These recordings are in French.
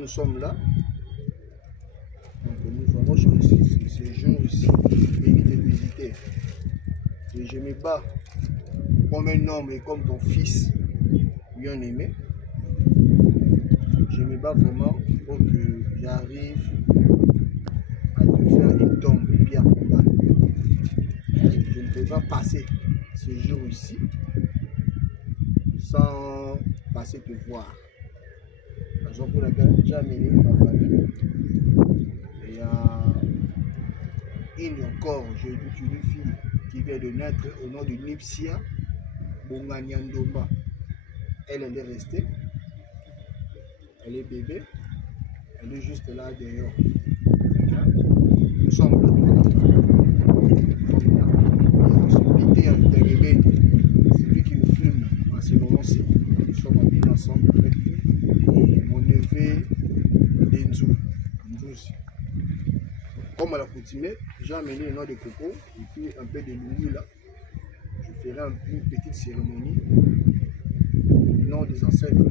nous sommes là. Donc nous avons choisi ce jour ici, béni de visiter. Et je me bats comme un homme et comme ton fils bien aimé. Je me bats vraiment pour que j'arrive à te faire une tombe de pierre tombale. Je ne peux pas passer ce jour ici sans passer te voir. Raison pour laquelle j'ai amené ma famille. Il y a une encore, j'ai une fille qui vient de naître au nom de Nipsia Bonganyandomba. Elle est restée. Elle est bébé. Elle est juste là dehors. Nous sommes là. C'est lui qui nous filme à ce moment-ci. Nous sommes habillés ensemble avec lui et mon neveu Denzu. Comme à l'accoutumée, j'ai amené un noix de coco et puis un peu de lungu là. Je ferai une petite cérémonie au nom des ancêtres.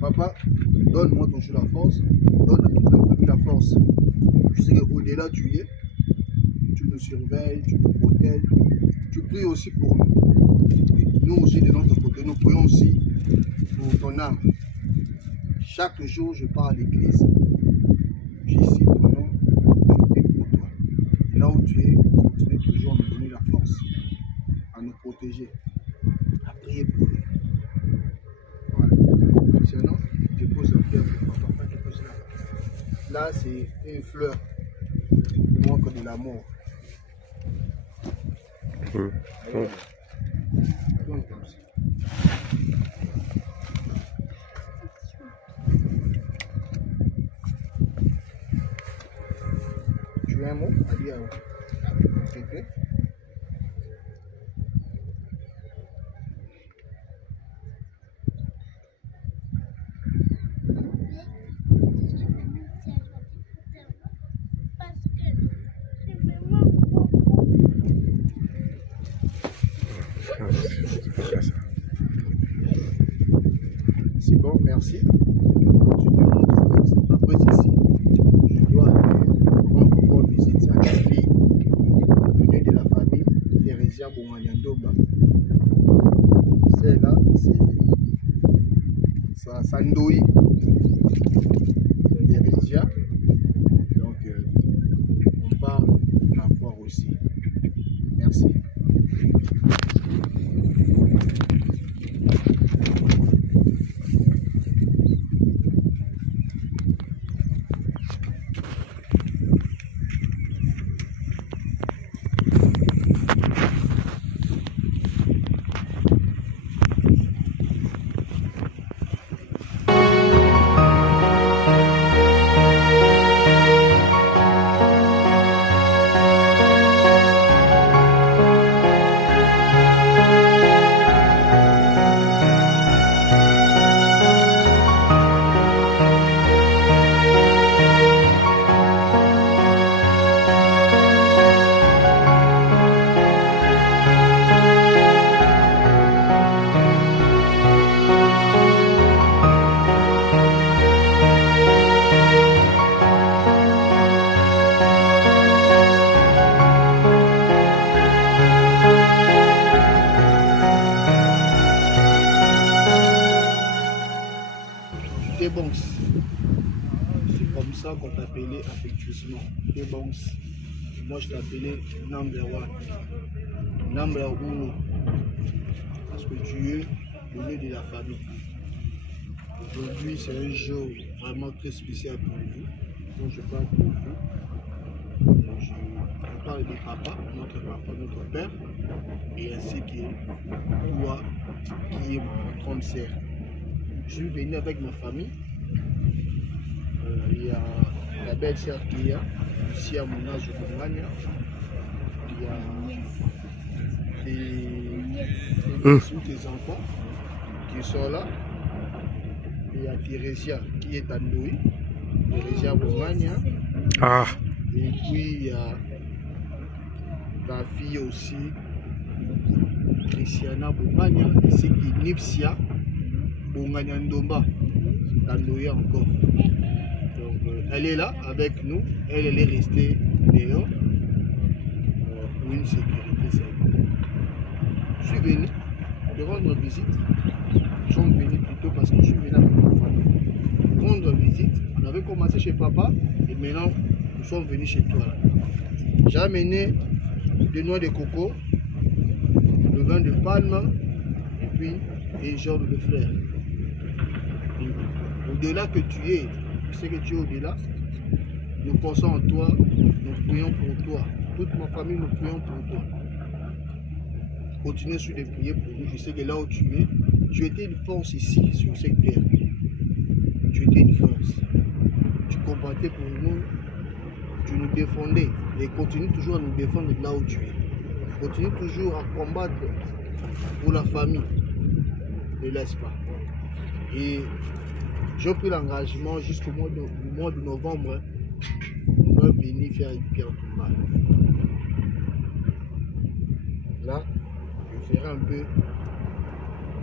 Papa, donne-moi toujours la force, donne à toute la famille la force. Je sais qu'au-delà tu y es, tu nous surveilles, tu nous protèges, tu pries aussi pour nous. Et nous aussi de notre côté, nous prions aussi pour ton âme. Chaque jour, je pars à l'église, j'y cite ton nom, je prie pour toi. Et là où tu es, continue toujours à nous donner la force, à nous protéger, à prier pour nous. Sinon, je pose un fleur pour papa, je pose là. Là, c'est une fleur qui manque de l'amour. Donc, comme ça. Tu as un mot à dire s'il te plaît? C'est bon, merci. Continuons notre route. Après ici, je dois rendre encore visite à la fille venue de la famille Thérésia Bonganyandomba. Celle-là, c'est Sandoï Thérésia. Donc, on part la voir aussi. Merci. C'est comme ça qu'on t'appelait affectueusement. Moi je t'appelais number one. Number uno. Parce que tu es le nez de la famille. Aujourd'hui, c'est un jour vraiment très spécial pour vous. Donc, je parle pour vous. Je parle de papa, notre père, et ainsi que toi, qui est mon grande sœur. Je suis venu avec ma famille. Il y a la belle-sœur qui est ici à mon âge de Mania. Il y a des enfants qui sont là. Il y a Thérésia qui est à Louis, Thérésia Boumania. Ah. Et puis il y a ta fille aussi, Christiana Boumania, et c'est qui Nipsia Boumania Ndomba, à Louis encore. Donc elle est là avec nous, elle est restée dehors pour une sécurité simple. Je suis venu de rendre visite. Nous sommes venus plutôt parce que je suis venu avec ma famille. Rendre visite, on avait commencé chez papa et maintenant nous sommes venus chez toi. J'ai amené des noix de coco, le vin de palme et puis des jambes de fleurs. Au-delà que tu es, je sais que tu es au-delà, nous pensons en toi, nous prions pour toi. Toute ma famille, nous prions pour toi. Continuez sur de prier pour nous. Je sais que là où tu étais une force ici, sur cette terre. Tu étais une force. Tu combattais pour nous, tu nous défendais et continue toujours à nous défendre là où tu es. Continue toujours à combattre pour la famille. Ne laisse pas. Et j'ai pris l'engagement jusqu'au mois de novembre. On va venir faire une pierre tombale. Là, je ferai un peu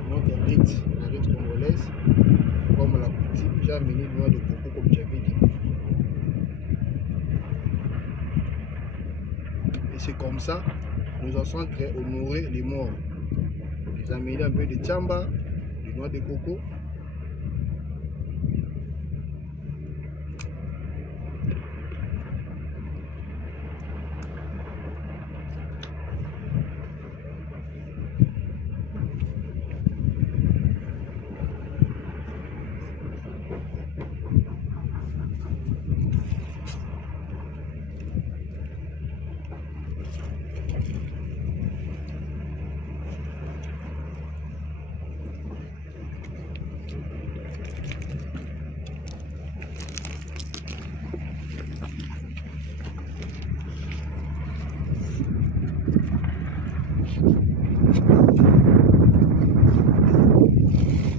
notre rite, la rite congolaise, comme la coutume. J'ai amené une noix de coco comme tu avais dit. Et c'est comme ça, nous en sommes très honorer les morts. J'ai amené un peu de tchamba, de noix de coco.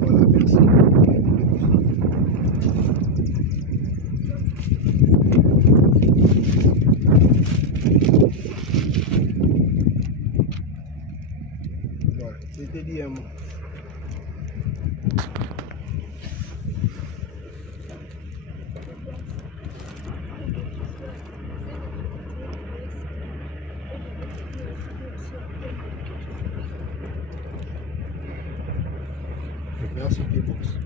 Voilà, merci. Voilà, c'était dit un mot. Merci, T-Box.